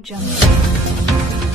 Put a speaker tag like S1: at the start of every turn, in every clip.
S1: jump.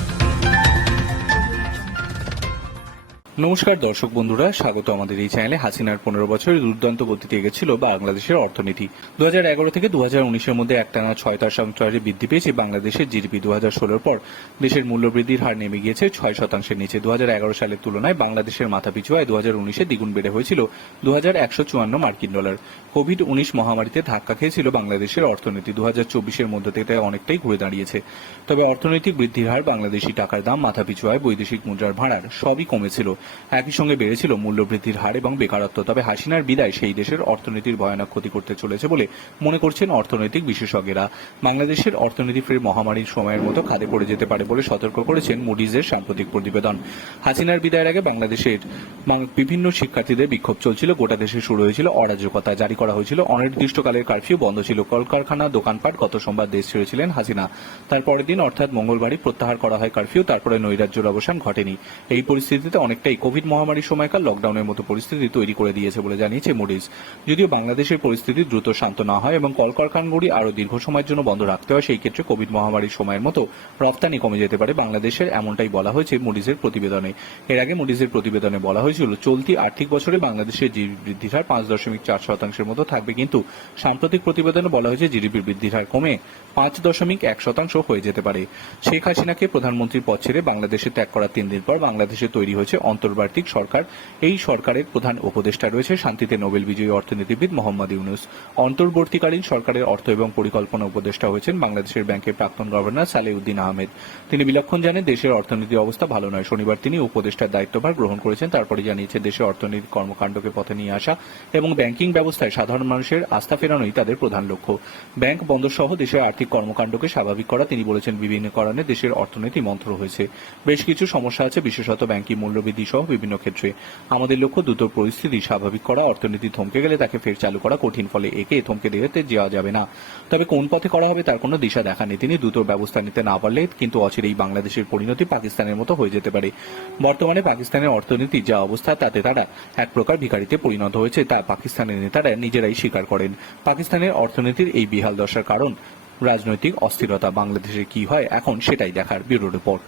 S1: নমস্কার দর্শক বন্ধুরা, স্বাগত আমাদের এই চ্যানেলে। হাসিনার পনেরো বছরের দুর্দান্ত গতিতে এগেছিল বাংলাদেশের অর্থনীতি। দু হাজার এগারো থেকে দু হাজার উনিশের মধ্যে একটানা ছয় দশাংশে বৃদ্ধি পেয়েছে বাংলাদেশের জিডিপি। দু হাজার ষোলোর পর দেশের মূল্যবৃদ্ধির হার নেমে গিয়েছে ছয় শতাংশের নিচে। দু হাজার এগারো সালের তুলনায় বাংলাদেশের মাথাপিছু আয় দু হাজার উনিশে দ্বিগুণ বেড়ে হয়েছিল দু হাজার একশো চুয়ান্ন মার্কিন ডলার। কোভিড উনিশ মহামারীতে ধাক্কা খেয়েছিল বাংলাদেশের অর্থনীতি। দু হাজার চব্বিশের মধ্যে থেকে অনেকটাই ঘুরে দাঁড়িয়েছে। তবে অর্থনৈতিক বৃদ্ধির হার বাংলাদেশি টাকার দাম, মাথাপিছু আয়, বৈদেশিক মুদ্রার ভাড়ার সবই কমেছিল। একই সঙ্গে বেড়েছিল মূল্যবৃদ্ধির হার এবং বেকারত্ব। তবে হাসিনার বিদায় সেই দেশের অর্থনীতির ভয়ানক ক্ষতি করতে চলেছে বলে মনে করছেন অর্থনৈতিক বিশেষজ্ঞরা। বাংলাদেশের অর্থনীতি ফের মহামারীর সময়ের মতো খাদে পড়ে যেতে পারে বলে সতর্ক করেছেন মুডিজের সাম্প্রতিক প্রতিবেদন। হাসিনার বিদায়ের আগে বাংলাদেশের বিভিন্ন শিক্ষার্থীদের বিক্ষোভ চলছিল। গোটা দেশে শুরু হয়েছিল অরাজকতা। জারি করা হয়েছিল অনির্দিষ্টকালের কারফিউ। বন্ধ ছিল কলকারখানা, দোকানপাট। গত সোমবার দেশ ছেড়েছিলেন হাসিনা। তার পরের দিন অর্থাৎ মঙ্গলবারই প্রত্যাহার করা হয় কারফিউ। তারপরে নৈরাজ্যের অবসান ঘটেনি। এই পরিস্থিতিতে অনেকটাই কোভিড মহামারীর সময়কাল লকডাউনের মতো পরিস্থিতি তৈরি করে দিয়েছে বলে জানিয়েছে মুডিজ যদিও বাংলাদেশের পরিস্থিতি দ্রুত শান্ত না হয় এবং কলকারখানাগুলি আরও দীর্ঘ সময়ের জন্য বন্ধ রাখতে হয়, সেই ক্ষেত্রে কোভিড মহামারীর সময়ের মতো রপ্তানি কমে যেতে পারে বাংলাদেশের, এমনটাই বলা হয়েছে মুডিজের প্রতিবেদনে। এর আগে মুডিজের প্রতিবেদনে বলা হয়েছিল, চলতি আর্থিক বছরে বাংলাদেশের জিডিপি বৃদ্ধির হার পাঁচ দশমিক চার শতাংশের মতো থাকবে, কিন্তু সাম্প্রতিক প্রতিবেদনে বলা হয়েছে জিডিপির বৃদ্ধির হার কমে পাঁচ দশমিক এক শতাংশ হয়ে যেতে পারে। শেখ হাসিনাকে প্রধানমন্ত্রীর পদ ছেড়ে বাংলাদেশে ত্যাগ করার তিন দিন পর বাংলাদেশে তৈরি হয়েছে অন্তর্বার্তিক সরকার। এই সরকারের প্রধান উপদেষ্টা রয়েছে শান্তিতে নোবেল বিজয়ী অর্থনীতিবিদ মোহাম্মদ ইউনুস। অন্তর্বর্তীকালীন সরকারের অর্থ এবং পরিকল্পনা উপদেষ্টা হয়েছেন বাংলাদেশের ব্যাংকের প্রাক্তন গভর্নর সালেউদ্দিন আহমেদ। তিনি বিলক্ষণ জানেন, দেশের অর্থনীতি অবস্থা ভালো নয়। শনিবার তিনি উপদেষ্টার দায়িত্বভার গ্রহণ করেছেন। তারপরে জানিয়েছে, দেশে অর্থনৈতিক কর্মকাণ্ডকে পথে নিয়ে আসা এবং ব্যাংকিং ব্যবস্থায় সাধারণ মানুষের আস্থা ফেরানোই তাদের প্রধান লক্ষ্য। ব্যাংক বন্ধ সহ দেশের আর্থিক কর্মকাণ্ডকে স্বাভাবিক করা তিনি বলেছেন বিভিন্ন কারণে দেশের অর্থনীতি মন্ত্র হয়েছে। বেশ কিছু সমস্যা আছে, বিশেষত ব্যাংকিং মূল্যবৃদ্ধি সহ বিভিন্ন ক্ষেত্রে। আমাদের লক্ষ্য দ্রুত পরিস্থিতি স্বাভাবিক করা, অর্থনীতি থমকে গেলে তাকে ফের চালু করা কঠিন, ফলে একে থমকে দিতে যাওয়া যাবে না। তবে কোন পথে করা হবে তার কোনো দিশা দেখা নেই। তিনি দ্রুত ব্যবস্থা নিতে না পারলে কিন্তু অচিরেই বাংলাদেশের পরিণতি পাকিস্তানের মতো হয়ে যেতে পারে। বর্তমানে পাকিস্তানের অর্থনীতি যা অবস্থা, তাতে তারা এক প্রকার ভিখারিতে পরিণত হয়েছে, তা পাকিস্তানের নেতারা নিজেরাই স্বীকার করেন। পাকিস্তানের অর্থনীতির এই বিহাল দশার কারণ, রাজনৈতিক অস্থিরতা, বাংলাদেশে কি হয়, এখন সেটাই দেখার ব্যুরো রিপোর্ট।